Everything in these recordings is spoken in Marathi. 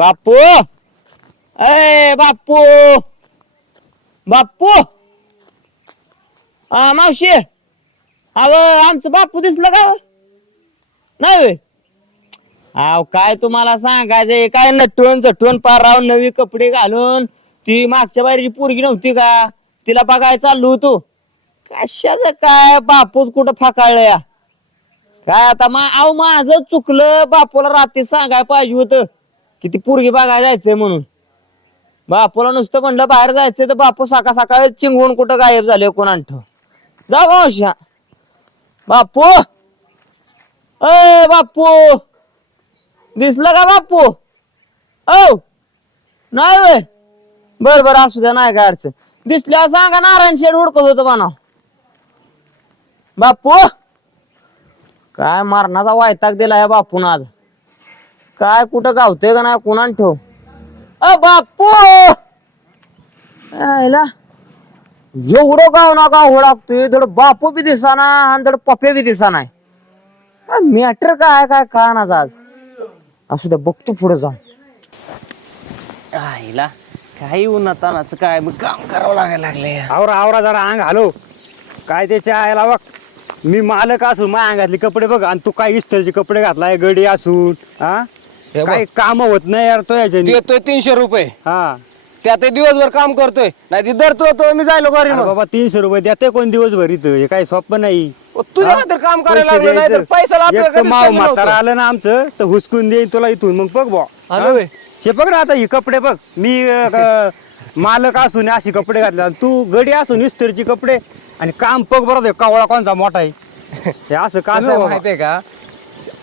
बापू ए बापू बापू मावशी अव आमचं बापू दिसलं का नाही होय? अहो काय तुम्हाला सांगायचंय काय नटून झटून पार राव नवी कपडे घालून ती मागच्या बारीची पोरगी नव्हती का तिला बघायला चाललो होतो कशाच काय बापूच कुठं फाकाळलं या काय आता अहो माझं चुकलं बापूला रात्री सांगायला पाहिजे होतं की ती पोरगी बघायला जायचंय म्हणून बापूला नुसतं म्हणलं बाहेर जायचंय तर बापू सकाळ सकाळ चिंगून कुठं गायब झाले कोण आणतो जाऊ गावशा बापू अय बापू दिसलं का बापू औ नाही वय बर बर असू द्या नाही काय अडचण दिसल्या सांगा नारायण शेड हुडकत होतं म्हणा बापू काय मरणाचा वायताक दिला या बापून आज काय कुठं गावतोय का नाही कुणान ठेव अ बापू आयला एवढं गाव ना गाव हुडाकतोय धड बापू बी दिसाना आणि धड पप्पे बी दिसाना मॅटर काय काय कळणार आज असं तर बघतो पुढे जाऊन आईला काही उन्हातानाच काय मग काम करावं लागायला लागले आवरा आवरा जरा अंग हलो काय त्याच्या आयला बघ मी मालक असून माझ्या अंगातले कपडे बघ आणि तू काय इस्त्रीचे कपडे घातलाय गडी असून हा काही काम होत नाही यार तो याच्याने देतोय 300 रुपये हा त्यात दिवसभर काम करतोय नाही ती धरतो तो मी जायलो घरी अरे बाबा 300 रुपये द्या कोण दिवसभर इथं हे काही सोपं नाही तुझ्या तर काम करायला लागलं नाही तर पैसा एक तर माव म्हातारा आलं ना आमचं तर हुसकून देईन तुला इथून मग बघ बा हे बघ ना आता ही कपडे बघ मी मालक असून अशी कपडे घातले तू गडी असून इस्त्रीचे कपडे आणि काम बघ बरोबर कावळा कोणचा मोठा आहे हे असं काम माहितीये का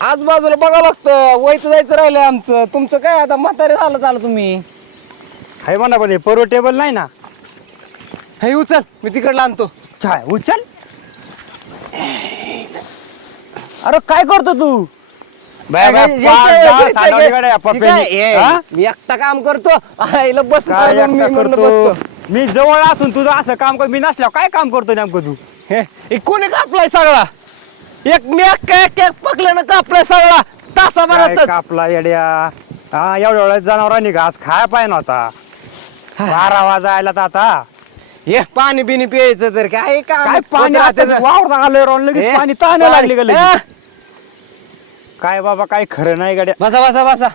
आजूबाजूला बघावं लागतं वयचं जायचं राहिलंय आमचं तुमचं काय आता म्हातारे झालं तुम्ही आहे म्हणा पण हे परवटेबल नाही ना हे उचल मी तिकडला आणतो छाय उचल अरे काय करतो तू मी एकटा काम करतो आईला बस मी जवळ असून तुझं असं काम कर मी नसल्यावर काय काम करतो नेमकं तू हे कोणी कापलाय सगळा एक मी एक पकलं ना कापलाय सगळा तासाभरातच कापला येड्या हा एवढ्या जनावरांनी घास खाया पाहिजे नव्हता 12 वाजायला तर आता हे पाणी बिनी प्यायचं तर काय काय पाणी वावर आलं लगेच पाणी ताण लागली का लगेच काय बाबा काय खरं नाही गाड्या बसा बसा बसा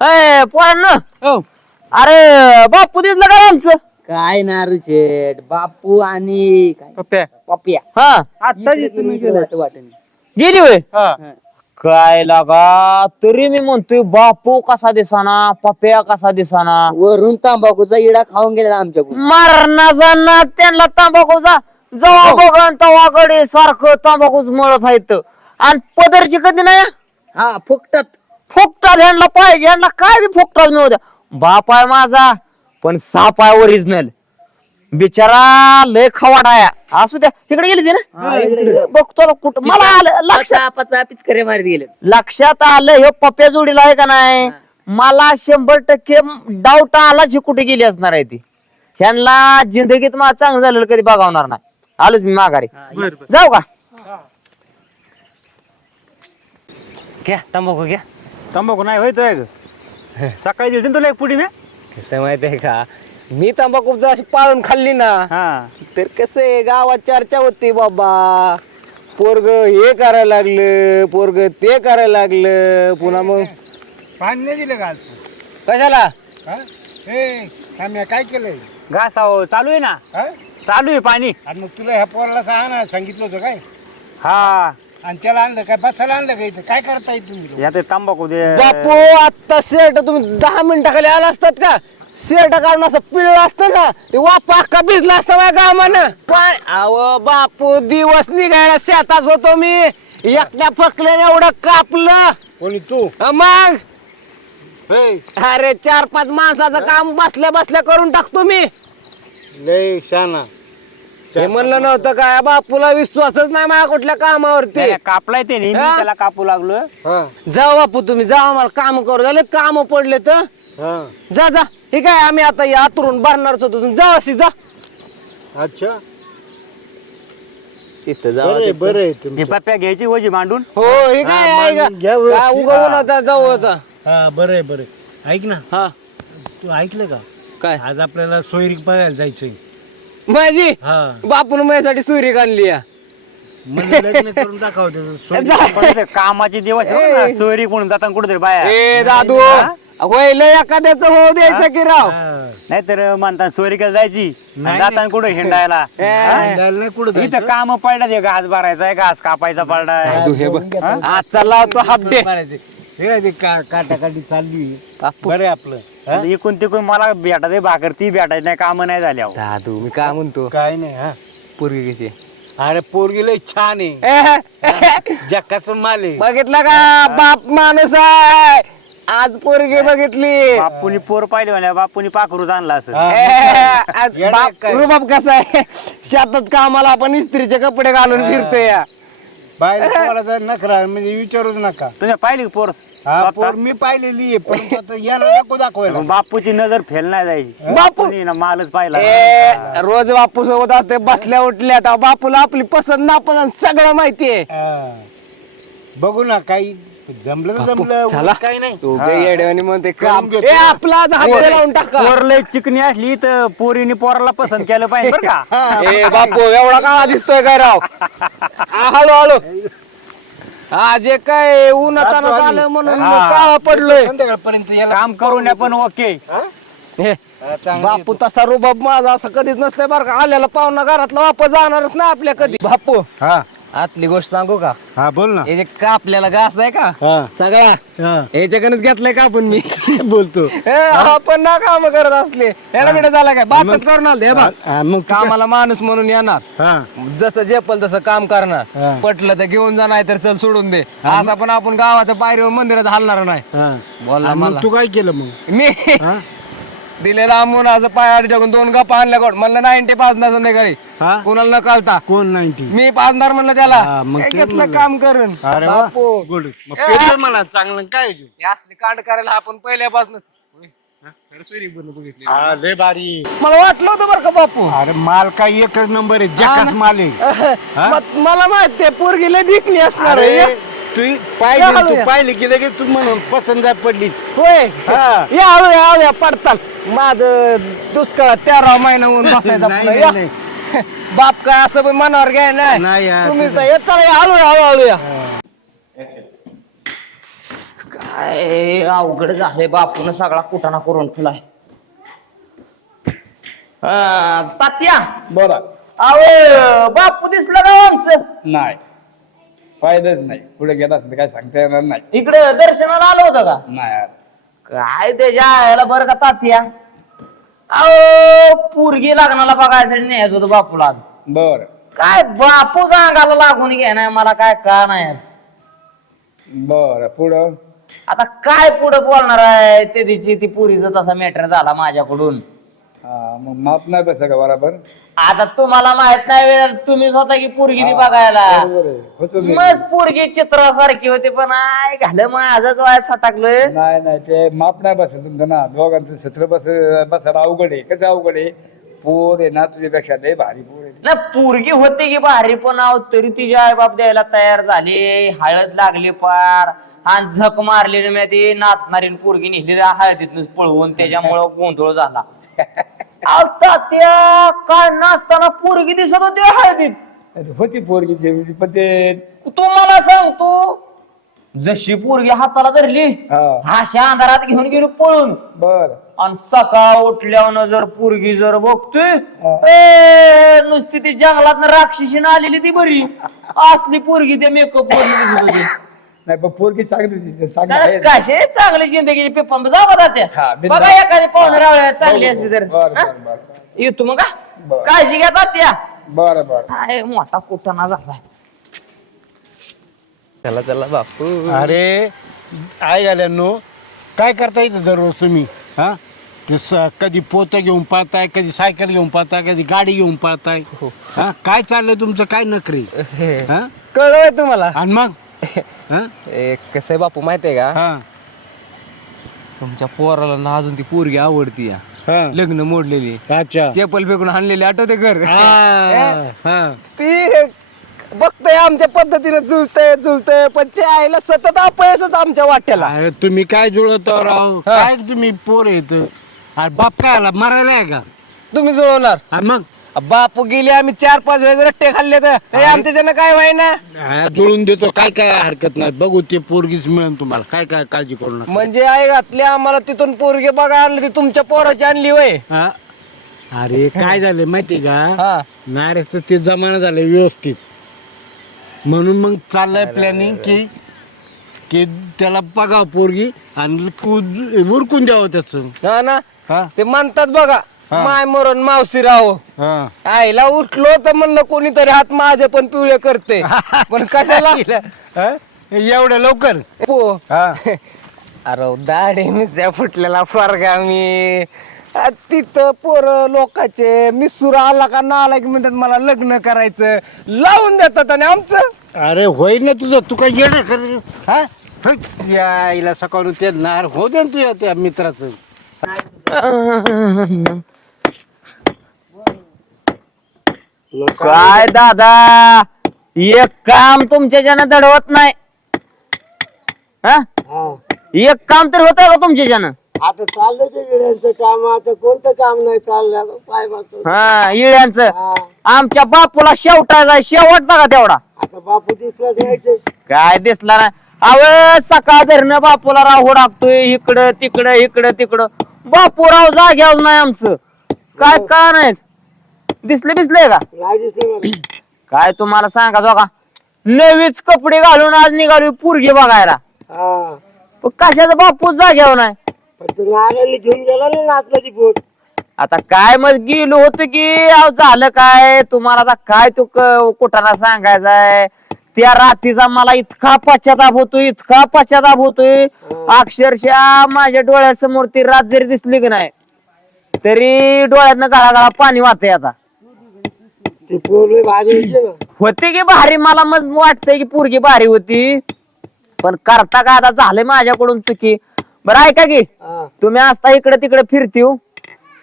ए पोरांनो अरे बापू दिसलं का आमचं काय नारू शेठ बापू आणि काय पप्प्या हा वाटण गेली होय काय लागा तरी मी म्हणतोय बापू कसा दिसाना पप्या कसा दिसाना वरून तांबाखूचा इडा खाऊन गेला आमच्याकडून मारणाचा ना त्यांना तंबाखूचा जवा बघन तवा गडी सारखं तंबाखूच मळत आहेत आणि पदरची कधी नाही हा फुकटात फुकटात ह्यांना पाहिजे ह्यांना काय बी फुकटात मिळू द्या बाप आहे माझा पण साप आहे ओरिजिनल बिचारा लय खवाट आहे असू द्या तिकडे गेली ती ना बघतो कुठं मला आलं लक्षात पिचकरे मारीत गेले लक्षात आलं हे पप्प्या जोडीला आहे का नाही मला 100% डाऊट आला जी कुठे गेली असणार आहे ती ह्यांना जिंदगीत मला चांगलं झालेलं कधी बघावणार नाही आलोच मी माघारी जाऊ का घ्या तंबाखू घ्या तंबाखू नाही होय सकाळी दिली तुला एक पुढी मी कसं माहितीये का मी तंबाखू अशी पाळून खाल्ली ना हा तर कसं गावात चर्चा होती बाबा पोरग हे करायला लागलं पोरग ते करायला लागलं पुन्हा मग पाणी नाही दिलं का कशाला काय केलंय घास चालू आहे ना हा? चालू आहे पाणी आणि मग तुला ह्या पोराला सांगा सांगितलं होतं काय हा आणि त्याला आणलं काय बसायला आणलं का इथं काय करता येत तुम्ही यात तंबाखू दे बापू आता सेट तुम्ही 10 मिनिटाखाली आला असतात का सेट काढून असं पिळलं असतं ना ते वापा का भिजला असतं माझ्या गावानं पण अहो बापू दिवस निघायला शेतात होतो मी एकट्या फकल्याने एवढं कापलं कोणी तू मग हे, अरे 4-5 माणसाचं काम बसल्या बसल्या करून टाकतो मी लय शाना हे म्हणलं नव्हतं काय बापूला विश्वासच नाही माझ्या कुठल्या कामावरती कापलाय ते नाही मी हा? त्याला कापू लागलो हा जाऊ बापू तुम्ही जा आम्हाला काम करू झाले काम पडले तर हा जा जा हे काय आम्ही आता या आतरून भरणारच होतो तुम्ही जा अशी जा अच्छा तिथं बरं बरं आहे तुम्ही ही पप्प्या घ्यायची वजी मांडून हो हे काय हा, आहे का? मांडून घ्या काय व्यवस्थित. उगवून होता जाऊ होता हा बरं आहे बरं आहे. ऐक ना, हा तू ऐकलं का? काय आज आपल्याला सोयरीक बघायला जायचंय. माझी हा, बापून माझ्यासाठी सुरी काढली या. मला लग्न करून दाखवते सोयरीक. पण ते कामाचे दिवस आहे ना, सोयरीक म्हणून जाताना कुठेतरी बाया ए दादू होय लय एखाद्याचं होऊ द्यायचं की राव. हा. नाहीतर म्हणतात सोयरीकेला जायची आणि नाही, जाताना कुठे हिंडायला जायला नाही कुठं इथं जायचं. काम पडलं घास भरायचा घास कापायचा पडलाय दादू हे बघ आजचा लावतो हाफ डे. हे काय ते काटाकाटी चालली बापू. बरं आहे आपलं. हा? इकून तिकून मला भेटायचे भाकर ती भेटायची नाही काम नाही झाली अहो. दादू मी काय म्हणतो काय नाही. हा, पोरगी कशी अरे पोरगी लय छान आहे, जक्काच माल आहे. बघितलं का बाप माणूस आहे. आज पोरगी बघितली. बापूनी पोर पाहिले म्हणे बापूनी पाखरूच आणला असं हा, आज येडा बाप काय? रुबाब कसा आहे शेतात कामाला आपण इस्त्रीचे कपडे घालून फिरतोय या. बाहेर पोराचा नखरा म्हणजे विचारूच नका. तुम्ही पाहिली का पोर हा स्वतः? पोर मी पाहिलेली आहे, पण आता याला नको दाखवायला. मग बापूची नजर फेल नाही जायची बापू कोणी ना मालच पाहिला रोज बापू सोबत असते बसल्या उठल्या तर बापूला आपली पसंत नापसंत सगळं माहितीये. हा. बघू ना काही जमलं तर जमलं, चला उगाच काही नाही. तू काय येड्यावानी म्हणते काम घेतो. ए आपला हात लावून टाका. पोर लय चिकनी असली तर पोरीने पोराला पसंत केलं पाहिजे बरं का ए बापू एवढा काळा दिसतोय काय राव. हळू हळू हा जे काय उन्हातानात आलं म्हणून काळा पडलोय. संध्याकाळपर्यंत याला काम करून पण ओके हे, हा, चांगलं बापू तसा रुबाब माझा असं कधीच नसतंय बरं का. आलेला पाहुणा घरातला वापस जाणारच ना आपल्या कधी. बापू हा आतली गोष्ट सांगू का. हा बोल ना. हे जे कापलेला घास आहे का हा सगळा हा ह्याच्याकडूनच घेतलाय का आपण मी. बोलतो. आपण ना काम करत असले याला बिडा झाला काय बातच करून आलं हे बघ. हा, मग तू कामाला माणूस म्हणून येणार हा जसं झेपल तसं काम करणार. हा. पटलं तर घेऊन जा नाही तर चल सोडून दे. असं पण आपण गावाच्या पायरीवर मंदिरात हलणार नाही. हा. बोलला हा, मला मग तू काय केलं मग? मी हा दिलेला आमून असं पाय आडी टाकून 2 गप्पा आणल्या गोड म्हणलं 90 पाजणार संध्याकाळी हा कुणाला न कळता कोण 90? मी पाजणार म्हणलं त्याला हा, मग हे ते घेतलं म्हणलं. काम करून. अरे वा. बापू गुड. मग पेपर मला चांगलं काय आहे? हे असली कांड करायला आपण पहिल्यापासून हा लय भारी. मला वाटलं होतं बरं का बापू. अरे माल काय एकच नंबर आहे, जकास माल आहे. मला माहिती आहे पोरगी लय दिखणी असणार अरे आहे. तू या. पाहिली की लगेच तू म्हणून पसंत पडलीच. होय हा. या हळू पडताल माझं दुष्काळात 13 महिना होऊन बसायचा नाही, पुढं. नाही, या. नाही. बाप काय असं पण मनावर घ्याय नाही यार. तुम्ही तर येत चला, हळू हळू या. काय अवघड झाले बापून सगळा कुटाणा करून ठेवलाय. तात्या बोला. अहो बापू दिसलं का हो आमचं? नाही फायदाच नाही, पुढे गेला असं काय सांगता येणार नाही. इकडे दर्शनाला आलं होतं का? नाही यार. काय त्याच्या आयला बरं का तात्या. अहो पोरगी लग्नाला बघायसाठी न्यायचं होतं बापूला. बर काय बापू अंगाला लागून घे नाही मला काय का नाही. बर पुढं आता काय पुढे बोलणार आहे ते दिवशी ती पुरीचा तसा मॅटर झाला माझ्याकडून. हा, मग माप नाही बसला का बरोबर. आता तुम्हाला माहित नाही व्हय, तुम्ही स्वतः की पोरगी ती बघायला बरोबर आहे. होतो मी. मस्त पोरगी चित्रासारखी होती पण आय घालं माझाच वाय सटाकलोय. नाही नाही ते माप नाही बसत तुमचं ना, दोघांचं सूत्र बसायला अवघड आहे. कसं अवघड आहे, पोर आहे ना तुझ्यापेक्षा लय भारी पोर आहे. ना पोरगी होते की भारी पण आहो तरी तिचे आई बाप द्यायला तयार झाले. हळद लागली पार आणि झक मारली मी ती नाचणारी पोरगी नेली हळदीतून पळवून त्याच्यामुळं गोंधळ झाला. आता त्या काय नाचताना पोरगी दिसत होती हळदीत. अरे होती पोरगी जेवढी, पण ते तुम्हाला सांगतो जशी पोरगी हाताला धरली हा अशा अंधारात घेऊन गेलो पळून. बर आणि सकाळ उठल्यावर जर पोरगी जर बघतोय नुसती ती जंगलात राक्षसीनं आलेली ती बरी असली पोरगी त्या मेकअप मध्ये दिसत होती. नाही पण पोरगी चांगली होती, चांगली आहे. कसे चांगली जिंदगी पेपर जा बघा त्या हा, बिनधास्त. बघा एखादी पाहुणे रावळ्या चांगली असली तर बर हा? बर बर येतो मग हा? बरं. काळजी घ्या त्या बर बर. काय मोठा कुटाणा झाला. चला चला बापू. अरे आई झाल्यानो काय करता येतं दररोज तुम्ही? हा ते कधी पोतं घेऊन पाहताय, कधी सायकल घेऊन पाहताय, कधी गाडी घेऊन पाहताय. हा काय चाललंय तुमचं, काय नखरे? हा कळलंय तुम्हाला. आणि मग हा कसं आहे बापू माहितीये का हा तुमच्या पोराला ना अजून ती पोरगी आवडती या. हा. लग्न मोडलेली अच्छा. चेपल फेकून आणलेली आठवते घर हा, हा. ती बघतोय आमच्या पद्धतीने जुळतंय पण ते आईला सतत अपयशच आमच्या वाट्याला. अरे तुम्ही काय जुळवता राव, काय तुम्ही पोर येत अरे बाप काय आला मरायला आहे का? तुम्ही जुळवणार? हा, मग बापू गेले आम्ही 4-5 वेळेस रट्टे खाल्ले तर आमच्या जण काय व्हायना. हा, जुळून देतो काय काय हरकत नाही, बघू ते पोरगीच मिळेल तुम्हाला, काय काय काळजी करू नका. म्हणजे आई घातली आम्हाला तिथून पोरगे बघा आणली ती तुमच्या पोराची आणली वय. हा? अरे काय झालं माहिती का, हा नारेच ते जमाना झालं व्यवस्थित, म्हणून मग चाललंय प्लॅनिंग की की त्याला बघा पोरगी आणि उरकून द्यावं त्याच. हा ना हा ते म्हणतात बघा माय मरण मावशी राहो. हा आईला उठलो तर म्हणलं कोणीतरी हात माझे पण पिवळे करते पण कशाला हा? एवढ्या लवकर पो. हा अरे दाढी मिस्या फुटलेला फरगा मी तिथं पोर लोकांचे मिसूर आला का ना आला की म्हणतात मला लग्न करायचं लावून देतात आणि आमचं. अरे होईल ना तुझं, तू काय येणार कर हा फक्त यायला सकाळून ते नार हो दे ना तुझ्या त्या मित्राचं. काय दादा एक काम तुमच्याच्यानं दडवत नाही हा? एक काम तर होत का तुमच्याच्यानं? आता चाललंय ते विड्यांचं काम, आता कोणतं काम नाही चाललं पाय मागतो. हा इळ्यांचं आमच्या बापूला शेवटायचा शेवट बघा तेवढा. आता बापू दिसला जायचे काय दिसला ना अव सकाळ धरणं बापूला राव हुडाकतोय इकडं तिकडं बापू राव जाग्यावर नाही आमचं काय का नाही दिसले का नाही दिसले मला. काय तुम्हाला सांगा का नवीच कपडे घालून आज निघालो पोरगी बघायला हा पण कशाचा बापूच जाग्यावर नाही. पण ते नागांनी घेऊन गेला ना नाचल्याची पोट. आता काय मग गेलो होतं की अहो झालं काय तुम्हाला आता काय तू कुठाना सांगायचाय. त्या रात्रीचा मला इतका पश्चाताप होतोय अक्षरशः माझ्या डोळ्यासमोर ती रात जरी दिसली की नाही तरी डोळ्यातनं गाळा पाणी वाहतंय. आता ते पोरले भाजी होते ना. होते की भारी मला मग वाटतंय की पोरगी भारी होती पण करता का आता झालंय माझ्याकडून चुकी. बरं ऐका की हा तुम्ही असता इकडे तिकडे फिरतीव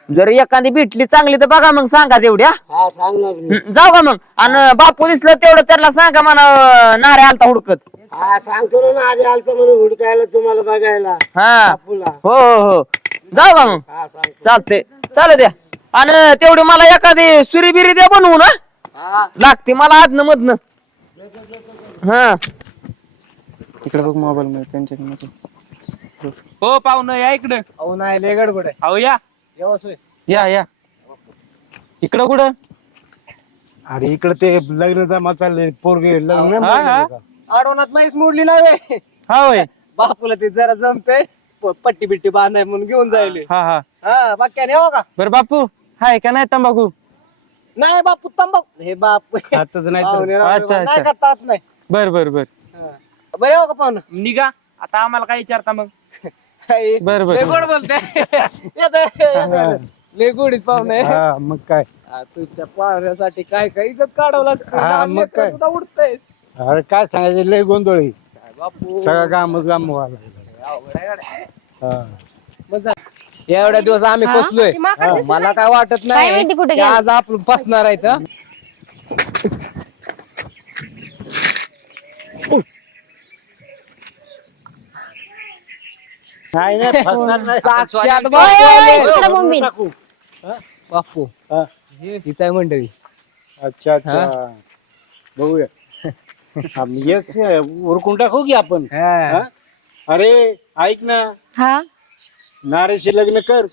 जर एखादी भेटली चांगली तर बघा मग सांगा तेवढ्या. हा सांगणार मी. जाऊ का मग आणि बापू दिसलं तेवढं त्याला सांगा म्हणा नारे आलता हुडकत. हा सांगतो ना आधी आलता म्हणून हुडकायला तुम्हाला बघायला हा बापूला. हो जाऊ का मग हा सांगतो. चालते चालू द्या आणि तेवढी मला एखादी सुरी बिरी द्या बनवू ना लागते मला आदन मधन. हा इकडे बघ मोबाईल मध्ये त्यांच्या हो पाहुणं या इकडे. अहो नाही लय गडबड आहे. अहो या या इकडं कुठं अरे इकडे ते लग्न जमा चाललंय, पोरगे लग्न आडवणात माहीच मोडली नाही हा होय बापूला ते जरा जमतंय पट्टी बिट्टी बांधाय म्हणून घेऊन जायले. हा हा बाक्याने हो का बरं बापू हाय का नाही तंबाखू? नाही बापू तंबाखू हे बाप आताच नाही तर. पाहुणे राव, अच्छा. नाही करता येत नाही. बर बरं हो का पाहुणं निघा आता आम्हाला काय विचारता मग? लय गोड बोलते लय गोडीच पाहुणे. हा मग काय, तुझ्या पाहुण्यासाठी काय काय इज्जत काढावं हा, मग काय. लागतं उठतंय अरे काय सांगायचं, लय गोंधळी बापू. सगळं गाम व्हायला. एवढ्या दिवस आम्ही फसलोय मला काय वाटत काय नाही माहिती कुठे की आज आपण फसणार आहेत. नाही नाही फसणार नाही. साक्षात ओय, बापू ओय, आले. इकडं बोंबील. बापू हा. हीच आहे मंडळी. अच्छा बघूया. हेच उरकून टाकू की आपण. हा? अरे ऐक ना, हा नारेशी लग्न कर,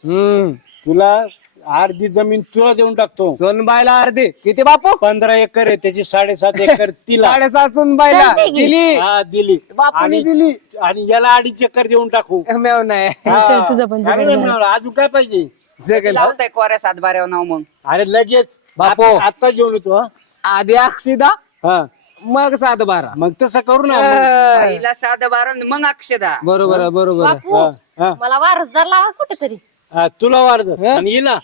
तुला अर्धी जमीन तुला देऊन टाकतो. सोनबाईला अर्धी किती बापू? 15 एकर आहे त्याची, 7.5 एकर तिला. 7.5 सोनबाईला चालतंय की. दिली. हा दिली. बापूने दिली. आणि याला 2.5 एकर देऊन टाकू. मेव नाही हा. चल, तुझं पण चांगलं जबरदस्त. मिळालं. अजून काय पाहिजे? जगेल लावताय कोऱ्या 7-12 नाव मग अरे लगेच बापू. आता घेऊन येतो. हा? आधी अक्षिदा हा मग 7-12. मग तसं करू ना. पहिला 7-12 मग अक्षदा. बरोबर आहे, बरोबर आहे. बापू हा. मला वारसदार लावा कुठेतरी. हा, तुला वारद आणि हिला.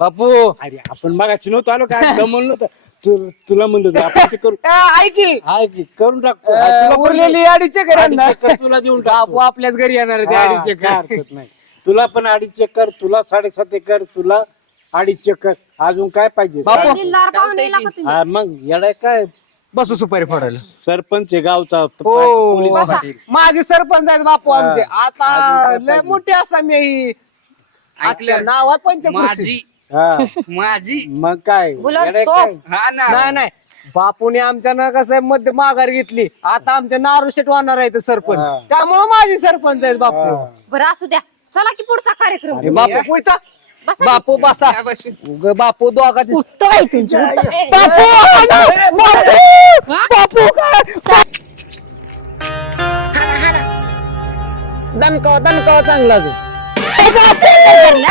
बापू अरे आपण मागाशी नव्हतो आलो काय कमवलं नव्हतं. तुला म्हणतो ते आपण ते करू. ऐकी हा की करून टाकतो. हा, तुला पण उरलेली दे. अडीच एकर आहे ना. 2.5 एकर तुला देऊन बापू टाकतो. आपल्याच घरी येणार आहे ते हा, 2.5 काय एकर. हरकत नाही. तुला पण 2.5 एकर, तुला 7.5 एकर, तुला 2.5 एकर. अजून काय पाहिजे? बापू दिलदार पाहुणे लागत तुम्ही. हा, मग येडाय काय बसू सुपारी फोडायला सरपंच आहे गावचा हो पोलीस माझे सरपंच आहेत बापू आमचे आता लय मोठे असा मी ऐकलं? नावात पंचकृषी माझी हा माझी मग काय बुलट येडे तोफ. काय? हा ना नाही नाही बापूने आमच्या ना कसं मध्ये माघार घेतली आता आमच्या नारू शेट होणार आहे सरपंच हा. त्यामुळे माझे सरपंच आहेत बापू बरं असू द्या चला की पुढचा कार्यक्रम हे बापू पुढचा बसा. बापू बसा काय बसू? उग बापू दोघांची उत्तर आहे तुमची उत्तर. बापू बापू काय दणकाव चांगला जो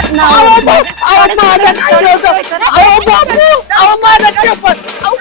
नाव. अहो, बापू, अहो, माझा चप्पल. अहो, बापू, अहो, माझा चप्पल. अहो,